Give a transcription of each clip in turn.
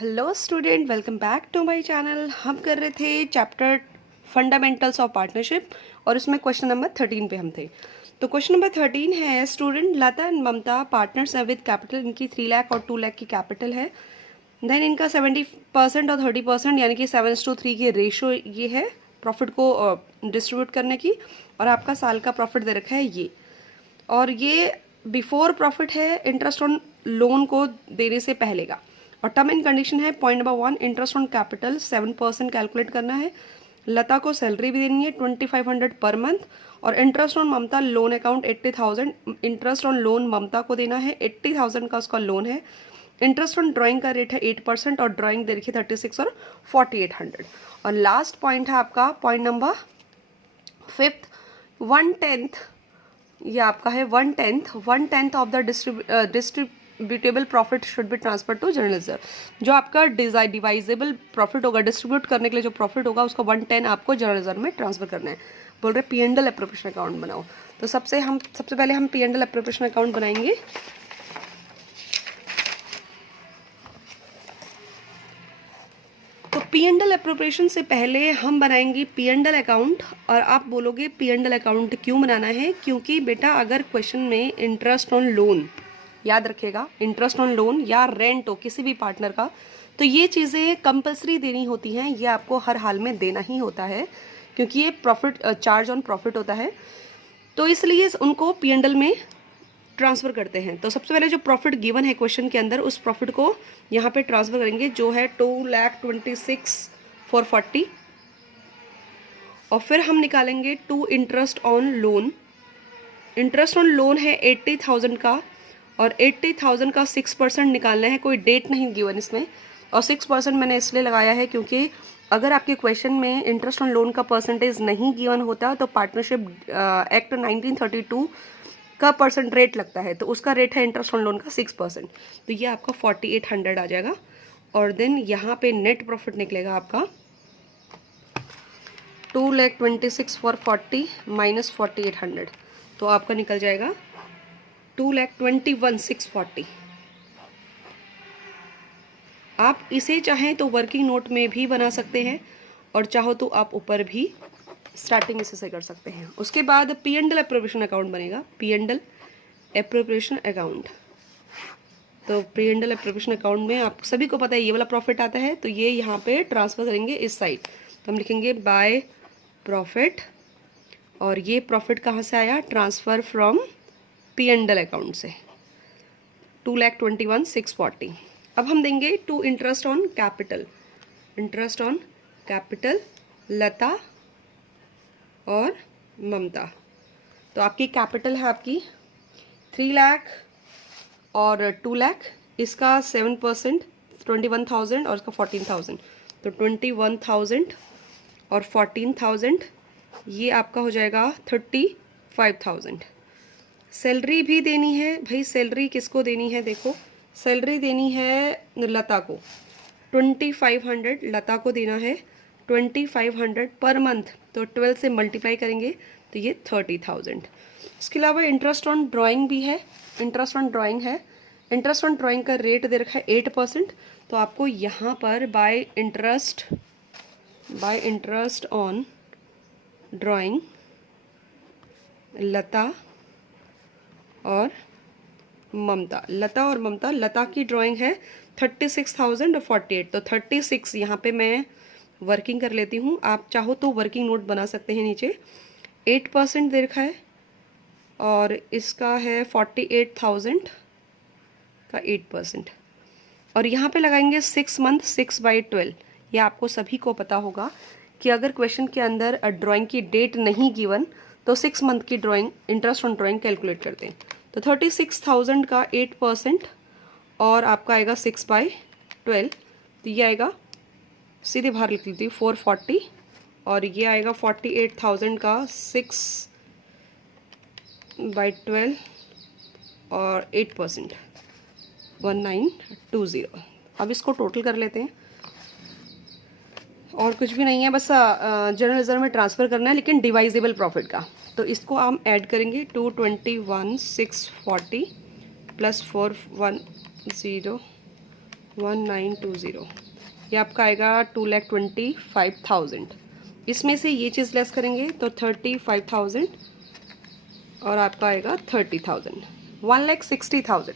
Hello student, welcome back to my channel. हम कर रहे थे चैप्टर फंडामेंटल्स ऑफ पार्टनरशिप और उसमें क्वेश्चन नंबर 13 पे हम थे। तो क्वेश्चन नंबर 13 है, student Lata and Mamata partners है विद कैपिटल, इनकी 3 लाख और 2 लाख की कैपिटल है। देन इनका 70% और 30% यानी कि 7:3 की रेशो ये है प्रॉफिट को डिस्ट्रीब्यूट करने की। और आपका साल का प्रॉफिट दे रखा है ये, और ये बिफोर प्रॉफिट है, इंटरेस्ट ऑन लोन को देने से पहले का। और टर्म एंड कंडीशन है point number 1, interest on capital 7% calculate करना है। लता को सैलरी भी देनी है 2500 पर मंथ। और interest on Mamta loan account 80,000, interest on loan Mamta को देना है 80,000 का उसका लोन है। इंटरेस्ट ऑन ड्राइंग का रेट है 8% और ड्राइंग दे रखी 36 और 4800। और लास्ट पॉइंट है आपका पॉइंट नंबर 5, 1/10, ये आपका है 1/10 of the distributable profit should be transfer to general reserve. जो आपका डिवाइजेबल प्रॉफिट होगा, डिस्ट्रीब्यूट करने के लिए जो प्रॉफिट होगा उसका 1/10 आपको जनरल रिजर्व में ट्रांसफर करना है। बोल रहे P&L एप्रोप्रिएशन अकाउंट बनाओ। तो सबसे पहले हम P&L एप्रोप्रिएशन अकाउंट बनाएंगे। तो P&L एप्रोप्रिएशन से पहले हम बनाएंगे P&L अकाउंट। और आप बोलोगे P&L अकाउंट क्यों बनाना है? क्योंकि बेटा अगर क्वेश्चन में इंटरेस्ट ऑन लोन, याद रखेगा, इंटरेस्ट ऑन लोन या रेंट हो किसी भी पार्टनर का, तो ये चीज़ें कंपलसरी देनी होती हैं, ये आपको हर हाल में देना ही होता है क्योंकि ये प्रॉफिट चार्ज ऑन प्रॉफिट होता है। तो इसलिए उनको P&L में ट्रांसफ़र करते हैं। तो सबसे पहले जो प्रॉफिट गिवन है क्वेश्चन के अंदर, उस प्रॉफिट को यहाँ पे ट्रांसफ़र करेंगे जो है 2,26,440। और फिर हम निकालेंगे to interest on loan. Interest on loan है 80,000 का, और 80,000 का 6% निकालना है। कोई डेट नहीं गिवन इसमें, और 6% मैंने इसलिए लगाया है क्योंकि अगर आपके क्वेश्चन में इंटरेस्ट ऑन लोन का परसेंटेज नहीं गिवन होता तो पार्टनरशिप एक्ट 1932 का परसेंट रेट लगता है, तो उसका रेट है इंटरेस्ट ऑन लोन का 6%। तो ये आपका 4800 आ जाएगा। और देन यहाँ पे नेट प्रॉफिट निकलेगा आपका 2,26,440 माइनस 4800, तो आपका निकल जाएगा 2,21,640। आप इसे चाहें तो वर्किंग नोट में भी बना सकते हैं, और चाहो तो आप ऊपर भी स्टार्टिंग इससे कर सकते हैं। उसके बाद P&L एप्रोप्रिएशन अकाउंट बनेगा, P&L एप्रोप्रिएशन अकाउंट। तो P&L एप्रोप्रिएशन अकाउंट में आप सभी को पता है ये वाला प्रॉफिट आता है, तो ये यहाँ पे ट्रांसफर करेंगे इस साइड। तो हम लिखेंगे बाय प्रॉफिट, और ये प्रॉफिट कहाँ से आया? ट्रांसफ़र फ्रॉम P&L अकाउंट से 2,21,640। अब हम देंगे to interest on capital. Interest on capital Lata और ममता। तो आपकी कैपिटल है आपकी 3 लाख और 2 लाख, इसका 7% 21,000 और इसका 14,000, तो 21,000 और 14,000, ये आपका हो जाएगा 35,000। सैलरी भी देनी है भाई। सैलरी किसको देनी है? देखो, सैलरी देनी है लता को 2500, लता को देना है 2500 पर मंथ, तो 12 से मल्टीप्लाई करेंगे तो ये 30,000। इसके अलावा इंटरेस्ट ऑन ड्राइंग भी है, इंटरेस्ट ऑन ड्राइंग है। इंटरेस्ट ऑन ड्राइंग का रेट दे रखा है 8%, तो आपको यहाँ पर बाय इंटरेस्ट ऑन ड्राइंग लता और ममता, लता की ड्राइंग है 36,000 और 48, तो 36 यहाँ पे मैं वर्किंग कर लेती हूँ। आप चाहो तो वर्किंग नोट बना सकते हैं। नीचे 8% दे रखा है, और इसका है 48,000 का 8%। और यहाँ पे लगाएंगे 6 मंथ 6/12। ये आपको सभी को पता होगा कि अगर क्वेश्चन के अंदर ड्राइंग की डेट नहीं गिवन तो 6 मंथ की drawing interest on drawing calculate करते हैं। तो 36,000 का 8% और आपका आएगा 6/12, तो ये आएगा, सीधे बाहर लिख लेती हूँ 440, और ये आएगा 48,000 का 6/12 और 8% 1920। अब इसको टोटल कर लेते हैं, और कुछ भी नहीं है, बस जनरल रिजर्व में ट्रांसफ़र करना है, लेकिन डिवाइजेबल प्रॉफिट का। तो इसको हम ऐड करेंगे 221,640 प्लस 410 1920, ये आपका आएगा 2,25,000। इसमें से ये चीज़ लेस करेंगे तो 35,000 और आपका आएगा 30,000, 1,60,000।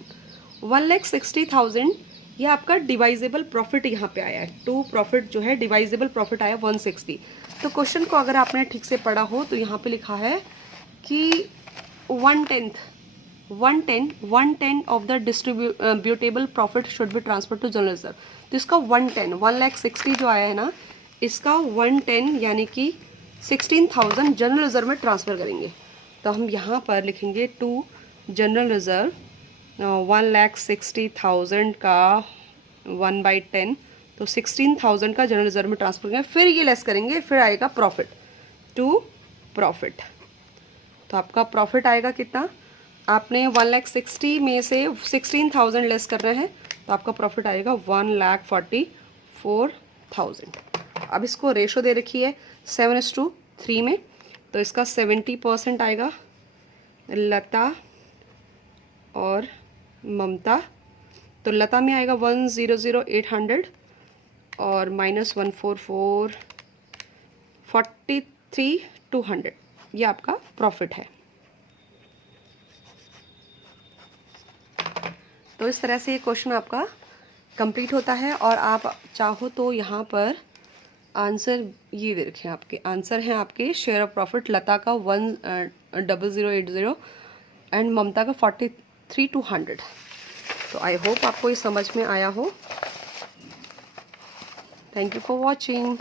1,60,000 ये आपका डिवाइजेबल प्रॉफिट यहाँ पे आया है। टू प्रॉफिट जो है डिवाइजेबल प्रॉफिट आया 160। तो क्वेश्चन को अगर आपने ठीक से पढ़ा हो तो यहाँ पे लिखा है कि 1/10 of the distributable profit should be transfer to general reserve. तो इसका 1,60 जो आया है ना, इसका 110 यानी कि 16,000 जनरल रिजर्व में ट्रांसफ़र करेंगे। तो हम यहाँ पर लिखेंगे टू जनरल रिजर्व 1,60,000 का 1/10, तो 16,000 का जनरल रिजर्व में ट्रांसफर करेंगे। फिर ये लेस करेंगे, फिर आएगा प्रॉफिट टू प्रॉफिट। तो आपका प्रॉफिट आएगा कितना, आपने 1,60,000 में से 16,000 लेस करना है, तो आपका प्रॉफिट आएगा 1,44,000। अब इसको रेशो दे रखी है 7:3 में, तो इसका 70% आएगा लता और ममता। तो लता में आएगा 100,800 और -144 43,200। ये आपका प्रॉफिट है। तो इस तरह से ये क्वेश्चन आपका कंप्लीट होता है। और आप चाहो तो यहाँ पर आंसर ये दे रखे हैं, आपके आंसर हैं आपके शेयर ऑफ प्रॉफिट लता का 100,80 एंड ममता का 43,200। तो आई होप आपको ये समझ में आया हो। Thank you for watching.